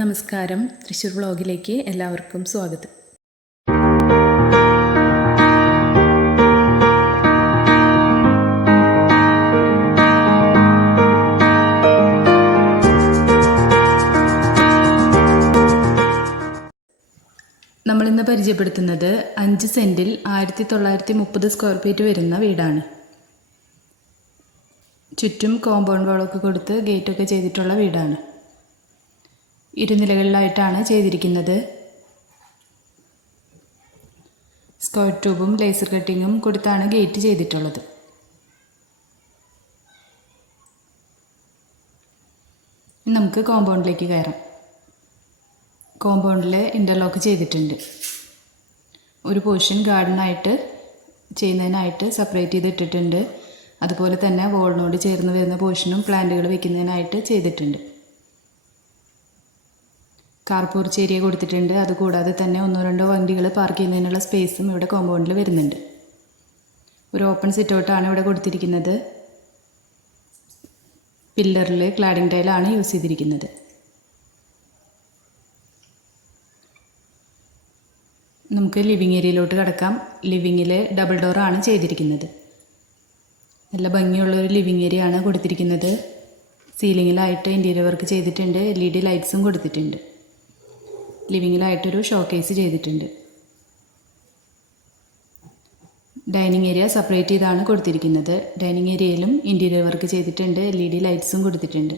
നമസ്കാരം. തൃശ്ശൂർ വ്ളോഗിലേക്ക് എല്ലാവർക്കും സ്വാഗതം. നമ്മളിന്ന് പരിചയപ്പെടുത്തുന്നത് അഞ്ച് സെന്റിൽ ആയിരത്തി തൊള്ളായിരത്തി മുപ്പത് സ്ക്വയർ ഫീറ്റ് വരുന്ന വീടാണ്. ചുറ്റും കോമ്പൗണ്ട് വാളൊക്കെ കൊടുത്ത് ഗേറ്റൊക്കെ ചെയ്തിട്ടുള്ള വീടാണ്. ഇരുനിലകളിലായിട്ടാണ് ചെയ്തിരിക്കുന്നത്. സ്ക്വയർ ട്യൂബും ലേസർ കട്ടിങ്ങും കൊടുത്താണ് ഗേറ്റ് ചെയ്തിട്ടുള്ളത്. നമുക്ക് കോമ്പൗണ്ടിലേക്ക് കയറാം. കോമ്പൗണ്ടിൽ ഇന്റർലോക്ക് ചെയ്തിട്ടുണ്ട്. ഒരു പോർഷൻ ഗാർഡനായിട്ട് ചെയ്യുന്നതിനായിട്ട് സെപ്പറേറ്റ് ചെയ്തിട്ടിട്ടുണ്ട്. അതുപോലെ തന്നെ വോളിനോട് ചേർന്ന് വരുന്ന പോർഷനും പ്ലാന്റുകൾ വെക്കുന്നതിനായിട്ട് ചെയ്തിട്ടുണ്ട്. കാർപോർച്ച് ചേരിയ കൊടുത്തിട്ടുണ്ട്. അതുകൂടാതെ തന്നെ ഒന്നോ രണ്ടോ വണ്ടികൾ പാർക്ക് ചെയ്യുന്നതിനുള്ള സ്പേസും ഇവിടെ കോമ്പൗണ്ടിൽ വരുന്നുണ്ട്. ഒരു ഓപ്പൺ സിറ്റൗട്ടാണ് ഇവിടെ കൊടുത്തിരിക്കുന്നത്. പില്ലറിൽ ക്ലാഡിംഗ് ടൈലാണ് യൂസ് ചെയ്തിരിക്കുന്നത്. നമുക്ക് ലിവിങ് ഏരിയയിലോട്ട് കിടക്കാം. ലിവിങ്ങിൽ ഡബിൾ ഡോറാണ് ചെയ്തിരിക്കുന്നത്. നല്ല ഭംഗിയുള്ള ഒരു ലിവിങ് ഏരിയ ആണ് കൊടുത്തിരിക്കുന്നത്. സീലിങ്ങിലായിട്ട് ഇന്റീരിയർ വർക്ക് ചെയ്തിട്ടുണ്ട്. എൽ ഇ ഡി ലൈറ്റ്സും കൊടുത്തിട്ടുണ്ട്. ലിവിങ്ങിലായിട്ടൊരു ഷോക്കേസ് ചെയ്തിട്ടുണ്ട്. ഡൈനിങ് ഏരിയ സെപ്പറേറ്റ് ചെയ്താണ് കൊടുത്തിരിക്കുന്നത്. ഡൈനിങ് ഏരിയയിലും ഇന്റീരിയർ വർക്ക് ചെയ്തിട്ടുണ്ട്. എൽ ഇ ഡി ലൈറ്റ്സും കൊടുത്തിട്ടുണ്ട്.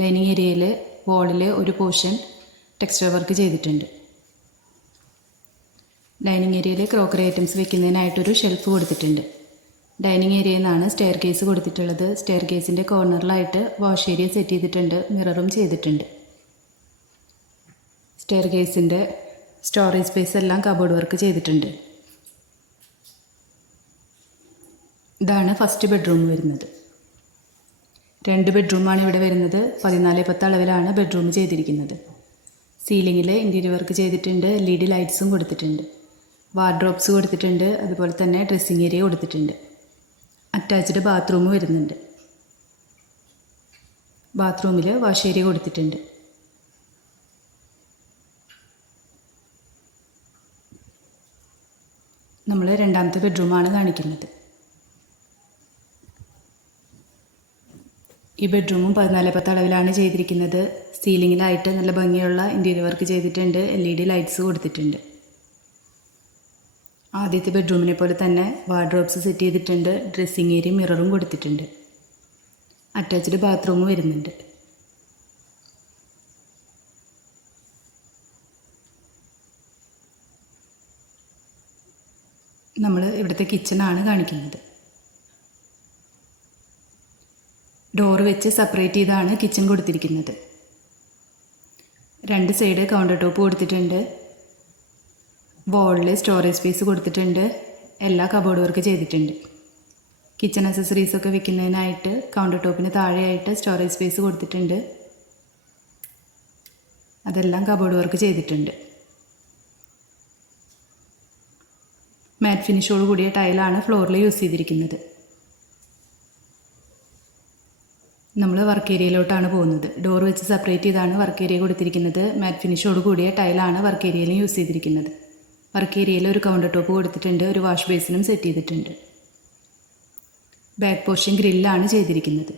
ഡൈനിങ് ഏരിയയിൽ വാളിൽ ഒരു പോർഷൻ ടെക്സ്റ്റർ വർക്ക് ചെയ്തിട്ടുണ്ട്. ഡൈനിങ് ഏരിയയിൽ ക്രോക്കറി ഐറ്റംസ് വെക്കുന്നതിനായിട്ടൊരു ഷെൽഫ് കൊടുത്തിട്ടുണ്ട്. ഡൈനിങ് ഏരിയയിൽ നിന്നാണ് സ്റ്റെയർ കേസ് കൊടുത്തിട്ടുള്ളത്. സ്റ്റെയർ കേസിന്റെ കോർണറിലായിട്ട് വാഷ് ഏരിയ സെറ്റ് ചെയ്തിട്ടുണ്ട്. മിററും ചെയ്തിട്ടുണ്ട്. സ്റ്റെയർ കേസിന്റെ സ്റ്റോറേജ് സ്പേസ് എല്ലാം കബോർഡ് വർക്ക് ചെയ്തിട്ടുണ്ട്. ഇതാണ് ഫസ്റ്റ് ബെഡ്റൂം വരുന്നത്. രണ്ട് ബെഡ്റൂമാണ് ഇവിടെ വരുന്നത്. പതിനാല് പത്ത് അളവിലാണ് ബെഡ്റൂം ചെയ്തിരിക്കുന്നത്. സീലിങ്ങിൽ ഇന്റീരിയർ വർക്ക് ചെയ്തിട്ടുണ്ട്. എൽ ഇ ഡി ലൈറ്റ്സും കൊടുത്തിട്ടുണ്ട്. വാർഡ്രോബ്സ് കൊടുത്തിട്ടുണ്ട്. അതുപോലെ തന്നെ ഡ്രസ്സിങ് ഏരിയ കൊടുത്തിട്ടുണ്ട്. അറ്റാച്ച്ഡ് ബാത്റൂം വരുന്നുണ്ട്. ബാത്റൂമിൽ വാഷ് ഏരിയ കൊടുത്തിട്ടുണ്ട്. നമ്മൾ രണ്ടാമത്തെ ബെഡ്റൂമാണ് കാണിക്കുന്നത്. ഈ ബെഡ്റൂമും പതിനാല് പത്ത് അളവിലാണ് ചെയ്തിരിക്കുന്നത്. സീലിങ്ങിലായിട്ട് നല്ല ഭംഗിയുള്ള ഇന്റീരിയർ വർക്ക് ചെയ്തിട്ടുണ്ട്. എൽ ഇ ഡി ലൈറ്റ്സ് കൊടുത്തിട്ടുണ്ട്. ആദ്യത്തെ ബെഡ്റൂമിനെ പോലെ തന്നെ വാർഡ്രോബ്സ് സെറ്റ് ചെയ്തിട്ടുണ്ട്. ഡ്രസ്സിങ് ഏരിയ മിററും കൊടുത്തിട്ടുണ്ട്. അറ്റാച്ച്ഡ് ബാത്റൂമും വരുന്നുണ്ട്. ഇവിടുത്തെ കിച്ചണാണ് കാണിക്കുന്നത്. ഡോർ വെച്ച് സെപ്പറേറ്റ് ചെയ്താണ് കിച്ചൺ കൊടുത്തിരിക്കുന്നത്. രണ്ട് സൈഡ് കൗണ്ടർ ടോപ്പ് കൊടുത്തിട്ടുണ്ട്. വോളിൽ സ്റ്റോറേജ് സ്പേസ് കൊടുത്തിട്ടുണ്ട്. എല്ലാ കബോർഡ് വർക്ക് ചെയ്തിട്ടുണ്ട്. കിച്ചൺ അക്സസറീസ് ഒക്കെ വെക്കുന്നതിനായിട്ട് കൗണ്ടർ ടോപ്പിന് താഴെയായിട്ട് സ്റ്റോറേജ് സ്പേസ് കൊടുത്തിട്ടുണ്ട്. അതെല്ലാം കബോർഡ് വർക്ക് ചെയ്തിട്ടുണ്ട്. മാറ്റ് ഫിനിഷോട് കൂടിയ ടൈലാണ് ഫ്ലോറിൽ യൂസ് ചെയ്തിരിക്കുന്നത്. നമ്മൾ വർക്ക് ഏരിയയിലോട്ടാണ് പോകുന്നത്. ഡോർ വെച്ച് സെപ്പറേറ്റ് ചെയ്താണ് വർക്ക് ഏരിയ കൊടുത്തിരിക്കുന്നത്. മാറ്റ് ഫിനിഷോട് കൂടിയ ടൈലാണ് വർക്ക് ഏരിയയിലും യൂസ് ചെയ്തിരിക്കുന്നത്. വർക്ക് ഏരിയയിൽ ഒരു കൗണ്ടർ ടോപ്പ് കൊടുത്തിട്ടുണ്ട് ഒരു വാഷ് ബേസിനും സെറ്റ് ചെയ്തിട്ടുണ്ട്. ബാക്ക് പോർഷൻ ഗ്രില്ലാണ് ചെയ്തിരിക്കുന്നത്.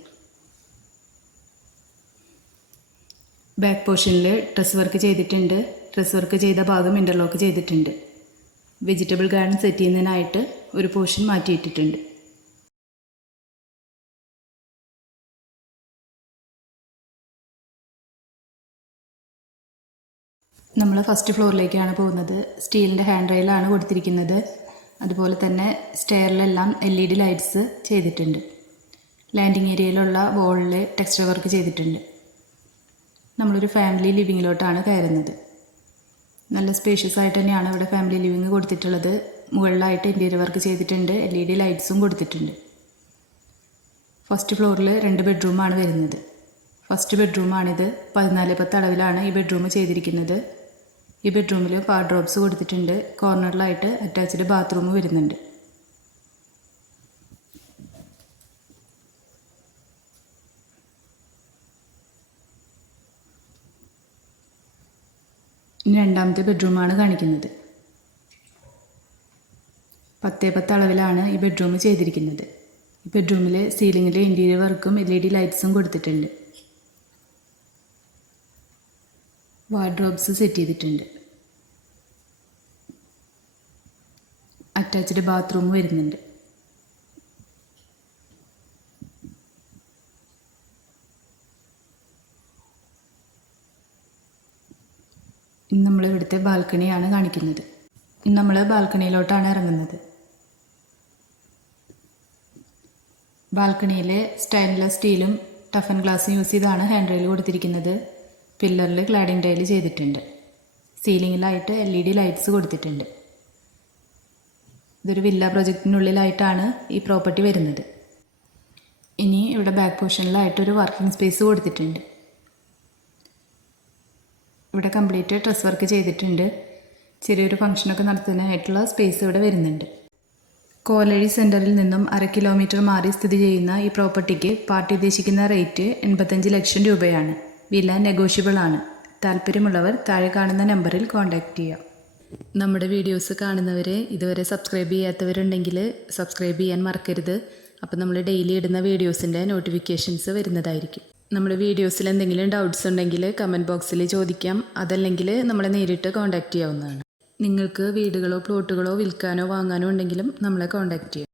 ബാക്ക് പോർഷനിൽ ഡ്രസ് വർക്ക് ചെയ്തിട്ടുണ്ട്. ഡ്രസ് വർക്ക് ചെയ്ത ഭാഗം ഇന്റർലോക്ക് ചെയ്തിട്ടുണ്ട്. വെജിറ്റബിൾ ഗാർഡൻ സെറ്റ് ചെയ്യുന്നതിനായിട്ട് ഒരു പോർഷൻ മാറ്റിയിട്ടിട്ടുണ്ട്. നമ്മൾ ഫസ്റ്റ് ഫ്ലോറിലേക്കാണ് പോകുന്നത്. സ്റ്റീലിന്റെ ഹാൻഡ് റെയിലാണ് കൊടുത്തിരിക്കുന്നത്. അതുപോലെ തന്നെ സ്റ്റെയറിലെല്ലാം എൽ ഇ ഡി ലൈറ്റ്സ് ചെയ്തിട്ടുണ്ട്. ലാൻഡിങ് ഏരിയയിലുള്ള വോളിൽ ടെക്സ്ചർ വർക്ക് ചെയ്തിട്ടുണ്ട്. നമ്മളൊരു ഫാമിലി ലിവിങ്ങിലോട്ടാണ് കയറുന്നത്. നല്ല സ്പേഷ്യസ് ആയിട്ട് തന്നെയാണ് ഇവിടെ ഫാമിലി ലിവിങ് കൊടുത്തിട്ടുള്ളത്. മുകളിലായിട്ട് ഇന്റീരിയർ വർക്ക് ചെയ്തിട്ടുണ്ട്. എൽ ഇ ഡി ലൈറ്റ്സും കൊടുത്തിട്ടുണ്ട് ഫസ്റ്റ് ഫ്ലോറിൽ രണ്ട് ബെഡ്റൂമാണ് വരുന്നത്. ഫസ്റ്റ് ബെഡ്റൂമാണിത് പതിനാല് പത്ത് അളവിലാണ് ഈ ബെഡ്റൂം ചെയ്തിരിക്കുന്നത്. ഈ ബെഡ്റൂമിൽ വാർഡ്രോബ്സ് കൊടുത്തിട്ടുണ്ട്. കോർണറിലായിട്ട് അറ്റാച്ച്ഡ് ബാത്റൂം വരുന്നുണ്ട്. രണ്ടാമത്തെ ബെഡ്റൂമാണ് കാണിക്കുന്നത്. പത്തേ പത്ത് അളവിലാണ് ഈ ബെഡ്റൂം ചെയ്തിരിക്കുന്നത്. ഈ ബെഡ്റൂമിൽ സീലിങ്ങിൽ ഇന്റീരിയർ വർക്കും എൽ ഇ ഡി ലൈറ്റ്സും കൊടുത്തിട്ടുണ്ട്. വാർഡ്രോബ്സ് സെറ്റ് ചെയ്തിട്ടുണ്ട്. അറ്റാച്ച്ഡ് ബാത്റൂം വരുന്നുണ്ട്. ഇന്ന് നമ്മൾ ഇവിടുത്തെ ബാൽക്കണിയാണ് കാണിക്കുന്നത്. ഇന്ന് നമ്മൾ ബാൽക്കണിയിലോട്ടാണ് ഇറങ്ങുന്നത്. ബാൽക്കണിയിലെ സ്റ്റെയിൻലെസ് സ്റ്റീലും ടഫൻ ഗ്ലാസും യൂസ് ചെയ്താണ് ഹാൻഡ് റെയിൽ കൊടുത്തിരിക്കുന്നത്. പില്ലറിൽ ക്ലാഡിംഗ് ടൈൽ ചെയ്തിട്ടുണ്ട്. സീലിങ്ങിലായിട്ട് എൽ ഇ ഡി ലൈറ്റ്സ് കൊടുത്തിട്ടുണ്ട്. ഇതൊരു വില്ല പ്രൊജക്റ്റിനുള്ളിലായിട്ടാണ് ഈ പ്രോപ്പർട്ടി വരുന്നത്. ഇനി ഇവിടെ ബാക്ക് പോർഷനിലായിട്ട് ഒരു വർക്കിംഗ് സ്പേസ് കൊടുത്തിട്ടുണ്ട്. ഇവിടെ കംപ്ലീറ്റ് ഡ്രസ് വർക്ക് ചെയ്തിട്ടുണ്ട്. ചെറിയൊരു ഫംഗ്ഷനൊക്കെ നടത്തുന്നതിനായിട്ടുള്ള സ്പേസ് ഇവിടെ വരുന്നുണ്ട്. കോലഴി സെന്ററിൽ നിന്നും അര കിലോമീറ്റർ മാറി സ്ഥിതി ചെയ്യുന്ന ഈ പ്രോപ്പർട്ടിക്ക് പാർട്ടി ഉദ്ദേശിക്കുന്ന റേറ്റ് എൺപത്തഞ്ച് ലക്ഷം രൂപയാണ്. വില നെഗോഷ്യബിൾ ആണ്. താല്പര്യമുള്ളവർ താഴെ കാണുന്ന നമ്പറിൽ കോൺടാക്റ്റ് ചെയ്യാം. നമ്മുടെ വീഡിയോസ് കാണുന്നവരെ ഇതുവരെ സബ്സ്ക്രൈബ് ചെയ്യാത്തവരുണ്ടെങ്കിൽ സബ്സ്ക്രൈബ് ചെയ്യാൻ മറക്കരുത്. അപ്പോൾ നമ്മൾ ഡെയിലി ഇടുന്ന വീഡിയോസിന്റെ നോട്ടിഫിക്കേഷൻസ് വരുന്നതായിരിക്കും. നമ്മുടെ വീഡിയോസിൽ എന്തെങ്കിലും ഡൗട്ട്സ് ഉണ്ടെങ്കിൽ കമന്റ് ബോക്സിൽ ചോദിക്കാം. അതല്ലെങ്കിൽ നമ്മളെ നേരിട്ട് കോൺടാക്റ്റ് ചെയ്യാവുന്നതാണ്. നിങ്ങൾക്ക് വീടുകളോ പ്ലോട്ടുകളോ വിൽക്കാനോ വാങ്ങാനോ ഉണ്ടെങ്കിലും നമ്മളെ കോൺടാക്റ്റ് ചെയ്യാം.